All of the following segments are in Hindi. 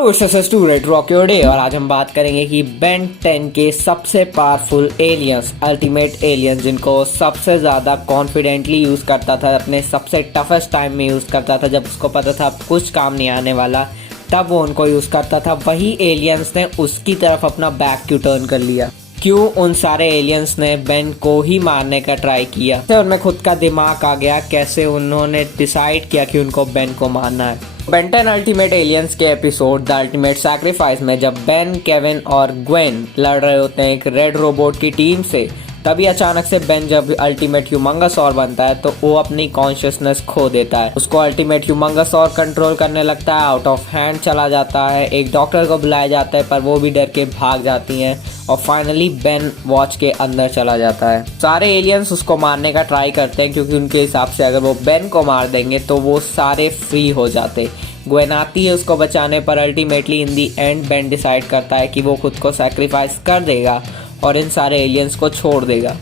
टू रेड रॉकेट डे और आज हम बात करेंगे कि बेन 10 के सबसे पावरफुल एलियंस, अल्टीमेट एलियंस, जिनको सबसे ज़्यादा कॉन्फिडेंटली यूज़ करता था, अपने सबसे टफेस्ट टाइम में यूज़ करता था, जब उसको पता था कुछ काम नहीं आने वाला तब वो उनको यूज़ करता था। वही एलियंस ने उसकी तरफ अपना बैक क्यों टर्न कर लिया? क्यों उन सारे एलियंस ने बेन को ही मारने का ट्राई किया? कैसे उनमें खुद का दिमाग आ गया? कैसे उन्होंने डिसाइड किया कि उनको बेन को मारना है? बेन 10 अल्टीमेट एलियंस के एपिसोड द अल्टीमेट सैक्रिफाइस में जब बेन, केविन और ग्वेन लड़ रहे होते हैं एक रेड रोबोट की टीम से, तभी अचानक से बेन जब अल्टीमेट ह्यूमंगसॉर बनता है तो वो अपनी कॉन्शियसनेस खो देता है। उसको अल्टीमेट ह्यूमंगसॉर कंट्रोल करने लगता है, आउट ऑफ हैंड चला जाता है। एक डॉक्टर को बुलाया जाता है पर वो भी डर के भाग जाती हैं और फाइनली बेन वॉच के अंदर चला जाता है। सारे एलियंस उसको मारने का ट्राई करते हैं क्योंकि उनके हिसाब से अगर वो बेन को मार देंगे तो वो सारे फ्री हो जाते। ग्वेन आती है उसको बचाने पर ultimately in the and Ben decide करता है कि वो खुद को सैक्रिफाइस कर देगा और इन सारे एलियंस को छोड़ देगा।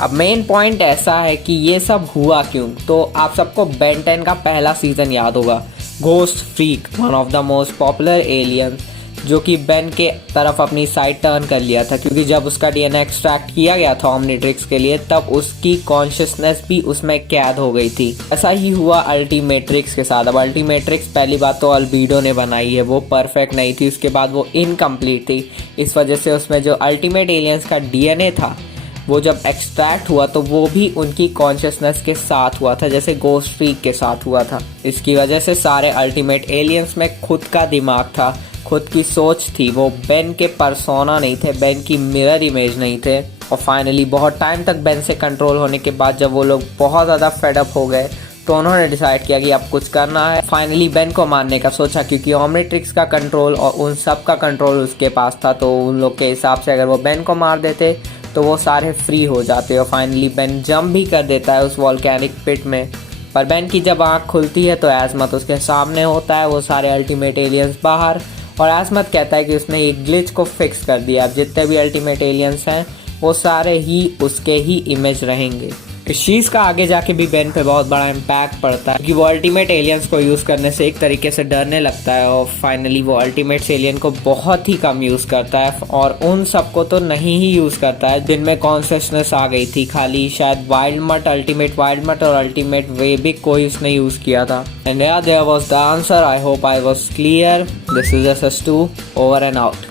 अब मेन पॉइंट ऐसा है कि ये सब हुआ क्यों? तो आप सबको बेन 10 का पहला सीजन याद होगा, ghost freak, one of the most popular alien, जो कि बेन के तरफ अपनी साइड टर्न कर लिया था क्योंकि जब उसका डीएनए एक्सट्रैक्ट किया गया था ओमनिट्रिक्स के लिए तब उसकी कॉन्शियसनेस भी उसमें कैद हो गई थी। ऐसा ही हुआ अल्टीमेट्रिक्स के साथ। अब अल्टीमेट्रिक्स पहली बात तो अल्बीडो ने बनाई है, वो परफेक्ट नहीं थी, उसके बाद वो इनकम्प्लीट थी। इस वजह से उसमें जो अल्टीमेट एलियंस का डीएनए था वो जब एक्सट्रैक्ट हुआ तो वो भी उनकी कॉन्शियसनेस के साथ हुआ था, जैसे गोस्ट फ्रीक के साथ हुआ था। इसकी वजह से सारे अल्टीमेट एलियंस में खुद का दिमाग था, खुद की सोच थी। वो बेन के पर्सोना नहीं थे, बेन की मिरर इमेज नहीं थे। और फाइनली बहुत टाइम तक बेन से कंट्रोल होने के बाद जब वो लोग बहुत ज़्यादा फेडअप हो गए तो उन्होंने डिसाइड किया कि अब कुछ करना है। फाइनली बेन को मारने का सोचा क्योंकि ओमनिट्रिक्स का कंट्रोल और उन सब का कंट्रोल उसके पास था, तो उन लोग के हिसाब से अगर वो बेन को मार देते तो वो सारे फ्री हो जाते। और फाइनली बेन जंप भी कर देता है उस वॉल्केनिक पिट में, पर बेन की जब आँख खुलती है तो एज़मत उसके सामने होता है, वो सारे अल्टीमेट एलियंस बाहर, और एज़मत कहता है कि उसने एक ग्लिच को फिक्स कर दिया। अब जितने भी अल्टीमेट एलियंस हैं वो सारे ही उसके ही इमेज रहेंगे। इस चीज़ का आगे जाके भी बेन पे बहुत बड़ा इम्पैक्ट पड़ता है कि वो अल्टीमेट एलियंस को यूज़ करने से एक तरीके से डरने लगता है और फाइनली वो अल्टीमेट एलियन को बहुत ही कम यूज़ करता है और उन सबको तो नहीं ही यूज़ करता है जिनमें कॉन्शियसनेस आ गई थी। खाली शायद वाइल्ड मट, अल्टीमेट वाइल्ड मट और अल्टीमेट वेबिक को ही उसने यूज़ किया था। And yeah, there was the answer. I hope I was clear. This is SS2 over and out.